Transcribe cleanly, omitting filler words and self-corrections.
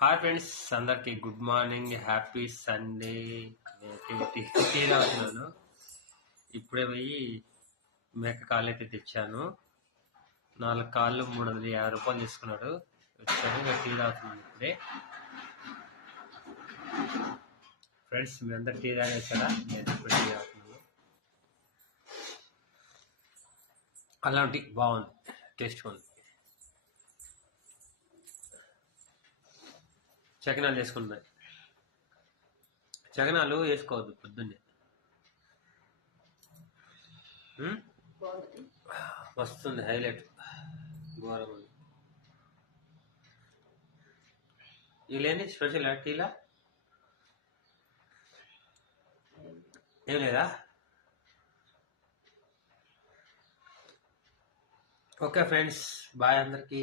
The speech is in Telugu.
హాయ్ ఫ్రెండ్స్, అందరికి good morning, happy Sunday. Tea తాగుతున్నాను. ఇప్పుడే పోయి మేక కాళ్ళు అయితే తెచ్చాను. 4 కాళ్ళు 350 రూపాయలు తీసుకున్నాడు. వచ్చాను, టీ తాగుతున్నాను ఇప్పుడే. ఫ్రెండ్స్, మీ అందరు టీ తాగేసారా? నేను ఇప్పుడు టీ తాగుతున్నాను. అల్లం టీ బాగుంది, టేస్ట్గా ఉంది. చకినాలు వేసుకున్నాయి. చకినాలు వేసుకోవద్దు పొద్దున్నే. వస్తుంది హైలైట్, ఘోరం ఉంది. వీళ్ళేంటి స్పెషల్ టీలా ఏం లేదా? ఓకే ఫ్రెండ్స్, బాయ్ అందరికీ.